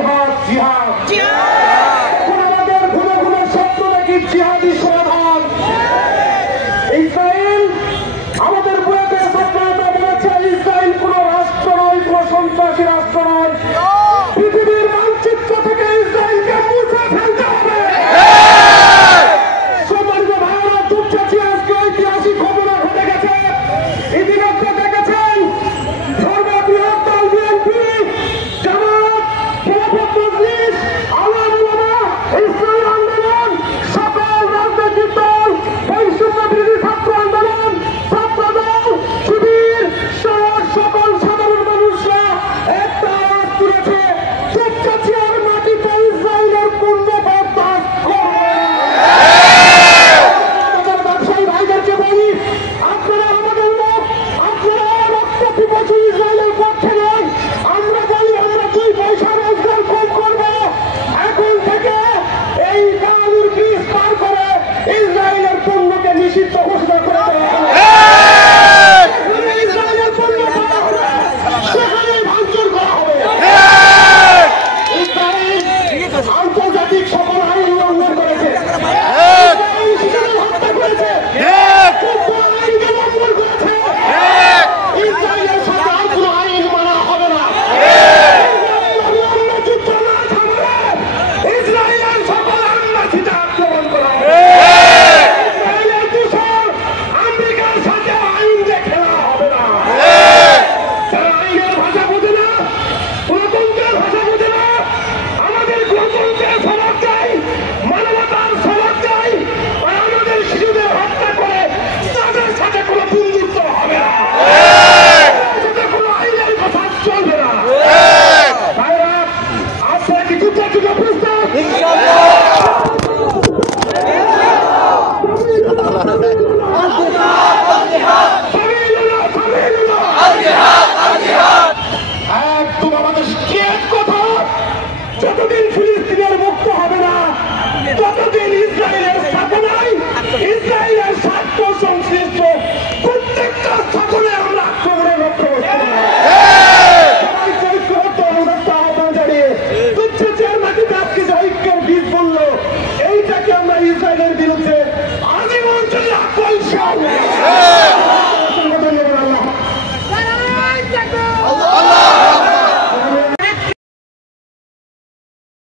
জিহাদ জিহাদ এখন আমাদের ঘুরে ঘুরে স্বপ্ন দেখি জিহাদি সমাধান। ইসরায়েল আমাদের বইতে স্বপ্নতা বলেছে ইসরায়েল কোন রাষ্ট্র নয়, কোন সন্ত্রাসী রাষ্ট্র নয়। পৃথিবীর মানচিত্র থেকে ইসরায়েলকে মুছে ফেলতে হবে। সম্মানিত ভাইরা, দুঃখেছি আজকে ঐতিহাসিক ঘটনা ঘটে গেছে। ইতিমধ্যে দেখেছেন সর্ববৃহৎ দল বিএনপি, জামাত, খেলাফত মজলিস, আওয়ামী লীগ, ইসলামী আন্দোলন, সকল রাজনৈতিক দল, বৈষম্য বিরোধী ছাত্র আন্দোলন, ছাত্র দল, শিবির সহ সকল সাধারণ মানুষরা একটা আওয়াজ তুলেছে, দুঃখেছিয়ার মাটিতে ইসরায়েলের পূর্ণ বরদাস্ত করবে না। আমাদের ব্যবসায়ী ভাইদেরকে বলি, আপনারা আমাদের লোক, আপনারা রক্ত পিপাসু ইসরায়েলের পক্ষে নয়। আমরা বলি আমরা 2 পয়সা রোজগার কম করবো। এখন থেকে এই গালির ব্রিজ পার করে ইসরায়েলের পণ্যকে নিষিদ্ধ ঘোষণা করে দেওয়া হবে। ইসরায়েলের পণ্য পাওয়া হবে, সেখানে ভাঙচুর করা হবে। ইসরায়েল আন্তর্জাতিক সকল আইন লঙ্ঘন করেছে। ইসরায়েল শিশুদের হত্যা করেছে। আইনকে লঙ্ঘন করেছে। ইসরায়েলের সাথে আর কোনো আইন মানা হবে না। ইসরায়েল যুদ্ধ না থামলে ইসরায়েলের সকল আগ্রাসীতে আক্রমণ করা হবে। ইসরায়েলের দূষণ আমেরিকার সাথে আইন যে খেলা হবে না। যারা আইনের ভাষা বোঝে না, গণতন্ত্রের ভাষা বোঝে না, আমাদের গণতন্ত্রের সমাজ চাই, মানবতার সমাজ চাই, আর আমাদের শিশুদের হত্যা করে তাদের সাথে কোনো বন্ধুত্ব হবে না, তাদের সাথে কোনো আইনের কথা চলবে না। ভাইরা, আপনারা কি যুদ্ধের জন্য প্রস্তুত? একদম আমাদের স্ট্রেট কথা, যতদিন ফিলিস্তিনের মুক্ত হবে না ততদিন ইসরায়েলের স্থাপনায় ইসরায়েলের স্বার্থ সংশ্লিষ্ট প্রত্যেকটা স্থাপনে আমরা আক্রমণের লক্ষ্য করতে হবে। সবাইকে ঐক্যবদ্ধ অনুরোধ আহ্বান জানিয়ে দুঃখের মাটিতে আজকে যে ঐক্যের বীজ বলল, এইটাকে আমরা ইসরায়েলের বিরুদ্ধে আজীবন যদি আক্রমণ